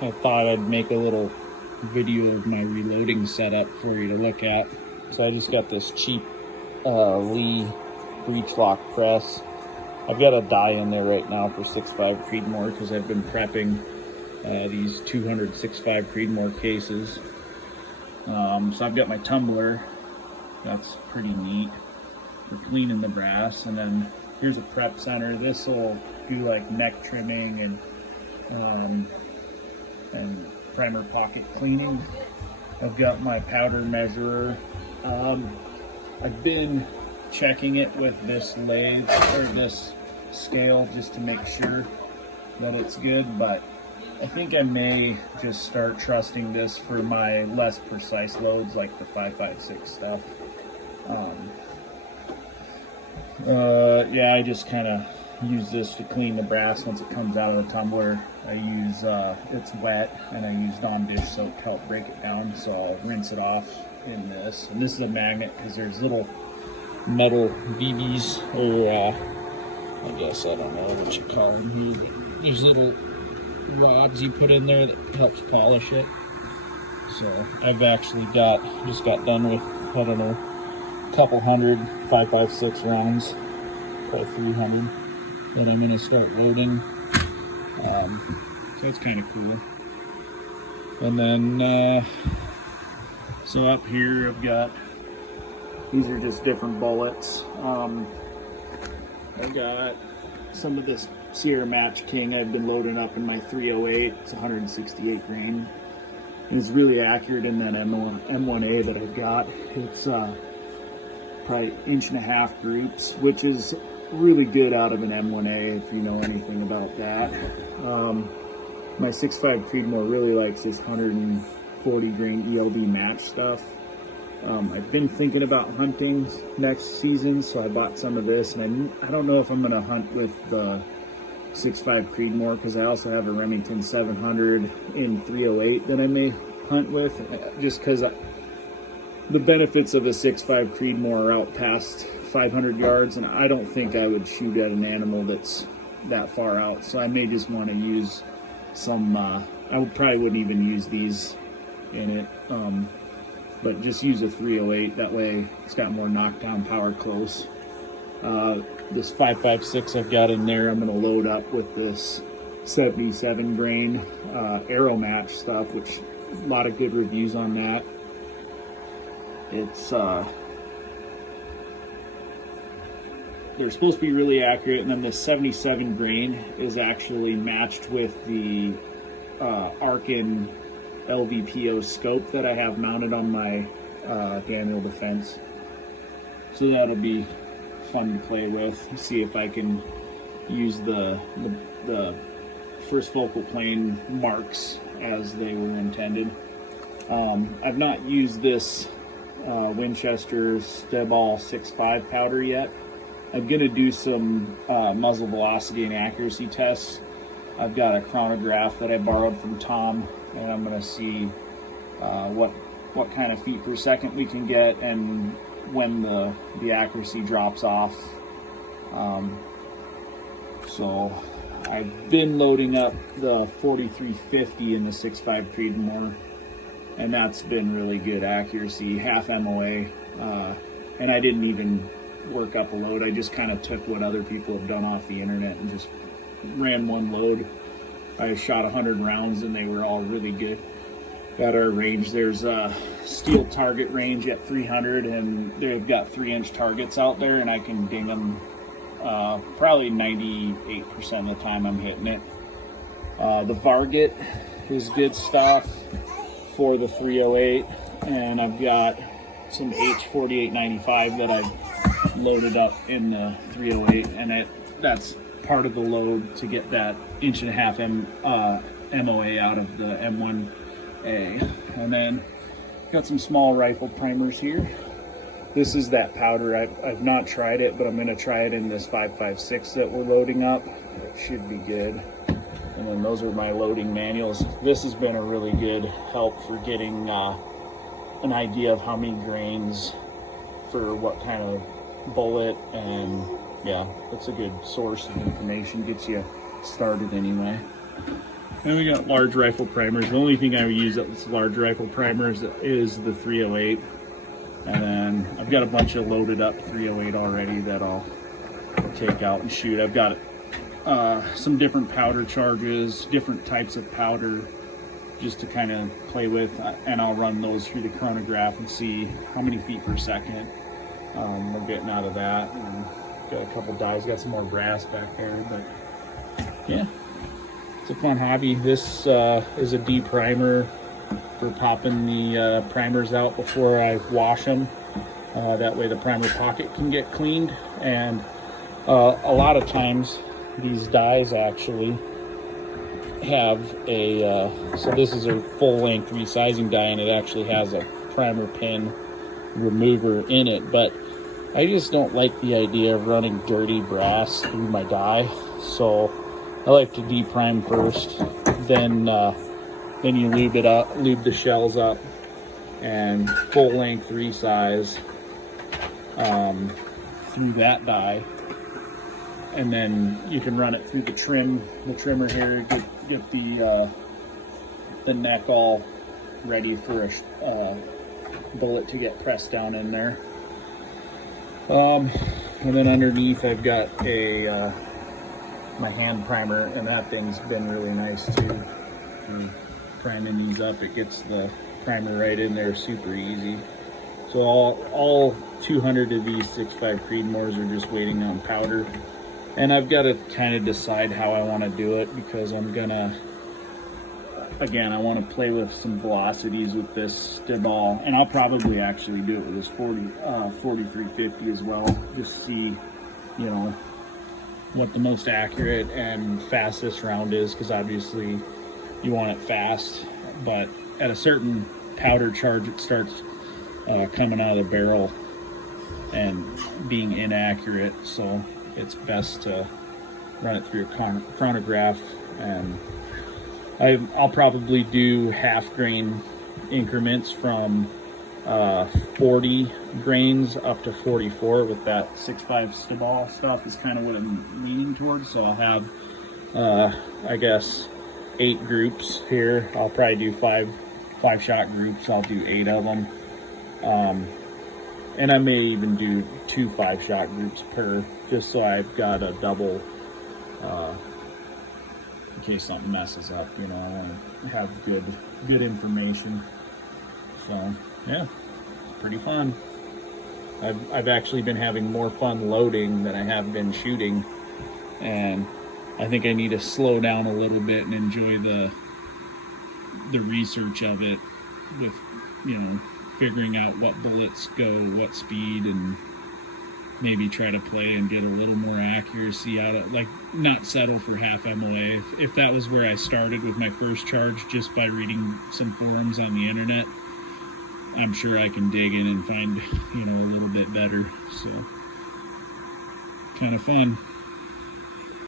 I thought I'd make a little video of my reloading setup for you to look at. So I just got this cheap Lee breech lock press. I've got a die in there right now for 6.5 Creedmoor because I've been prepping these 200 6.5 Creedmoor cases. So I've got my tumbler. That's pretty neat. We're cleaning the brass, and then here's a prep center. This will do like neck trimming and primer pocket cleaning. I've got my powder measurer. I've been checking it with this lathe or this scale just to make sure that it's good, but I think I may just start trusting this for my less precise loads like the 5.56 stuff. Yeah, I just kind of use this to clean the brass once it comes out of the tumbler. I use, it's wet, and I use Dawn dish soap to help break it down, so I'll rinse it off in this. And this is a magnet because there's little metal BBs, or I guess, I don't know what you call them here, but there's little rods you put in there that helps polish it. So I've actually just got done with, I don't know, a couple hundred 5.56 rounds, probably 300, that I'm going to start loading. So that's kind of cool. And then, so up here I've got, these are just different bullets. I've got some of this Sierra Match King I've been loading up in my 308. It's 168 grain. And it's really accurate in that M1A that I've got. It's probably 1.5 inch groups, which is really good out of an M1A if you know anything about that. My 6.5 Creedmoor really likes this 140 grain ELD match stuff. I've been thinking about hunting next season, so I bought some of this, and I don't know if I'm going to hunt with the 6.5 Creedmoor because I also have a Remington 700 in 308 that I may hunt with, just because the benefits of a 6.5 Creedmoor are out past 500 yards, and I don't think I would shoot at an animal that's that far out, so I may just want to use some, I probably wouldn't even use these in it, but just use a 308, that way it's got more knockdown power close. This 5.56 I've got in there, I'm going to load up with this 77 grain Aero Match stuff, which a lot of good reviews on that. It's they're supposed to be really accurate, and then this 77 grain is actually matched with the Arkin LVPO scope that I have mounted on my Daniel Defense. So that'll be fun to play with. See if I can use the first focal plane marks as they were intended. I've not used this Winchester Steball 6.5 powder yet. I'm going to do some muzzle velocity and accuracy tests. I've got a chronograph that I borrowed from Tom, and I'm going to see what kind of feet per second we can get and when the accuracy drops off. So I've been loading up the 4350 in the 6.5 Creedmoor, and that's been really good accuracy, half MOA, and I didn't even work up a load. I just kind of took what other people have done off the internet and just ran one load. I shot 100 rounds and they were all really good. At our range, there's a steel target range at 300, and they've got 3-inch targets out there, and I can ding them probably 98% of the time I'm hitting it. The Varget is good stuff for the 308, and I've got some H4895 that I've loaded up in the 308, and that's part of the load to get that 1.5 inch MOA out of the M1A. And then got some small rifle primers here. This is that powder. I've not tried it, but I'm going to try it in this 5.56 that we're loading up. It should be good. And then those are my loading manuals. This has been a really good help for getting an idea of how many grains for what kind of bullet, and yeah, it's a good source of information, gets you started anyway. And we got large rifle primers. The only thing I use that's large rifle primers is the 308. And then I've got a bunch of loaded up 308 already that I'll take out and shoot. I've got some different powder charges, different types of powder, just to kind of play with, and I'll run those through the chronograph and see how many feet per second we're getting out of that. And got a couple dies, got some more brass back there, but yeah, it's a fun hobby. This is a deprimer for popping the primers out before I wash them. That way the primer pocket can get cleaned. And a lot of times these dies actually have a, so this is a full length resizing die, and it actually has a primer pin remover in it, but I just don't like the idea of running dirty brass through my die. So I like to deprime first, then you lube it up, lube the shells up, and full length resize through that die. And then you can run it through the trimmer here, get the neck all ready for a bullet to get pressed down in there. And then underneath I've got a my hand primer, and that thing's been really nice too. Priming these up, it gets the primer right in there super easy. So all 200 of these 6.5 Creedmoors are just waiting on powder. And I've got to kind of decide how I want to do it, because I'm gonna, again, I want to play with some velocities with this Stabal, and I'll probably actually do it with this 4350 as well, just see, you know, what the most accurate and fastest round is, because obviously you want it fast, but at a certain powder charge it starts coming out of the barrel and being inaccurate. So it's best to run it through a chronograph, and I'll probably do half grain increments from 40 grains up to 44 with that 6.5 Stabal stuff is kind of what I'm leaning towards. So I'll have I guess 8 groups here. I'll probably do five shot groups. I'll do 8 of them, and I may even do 2 5-shot groups per, just so I've got a double in case something messes up. You know, I want to have good information. So yeah, it's pretty fun. I've actually been having more fun loading than I have been shooting, and I think I need to slow down a little bit and enjoy the research of it, with, you know, figuring out what bullets go what speed, and maybe try to play and get a little more accuracy out of, like, not settle for half MOA. If that was where I started with my first charge, just by reading some forums on the internet, I'm sure I can dig in and find, you know, a little bit better. So kind of fun.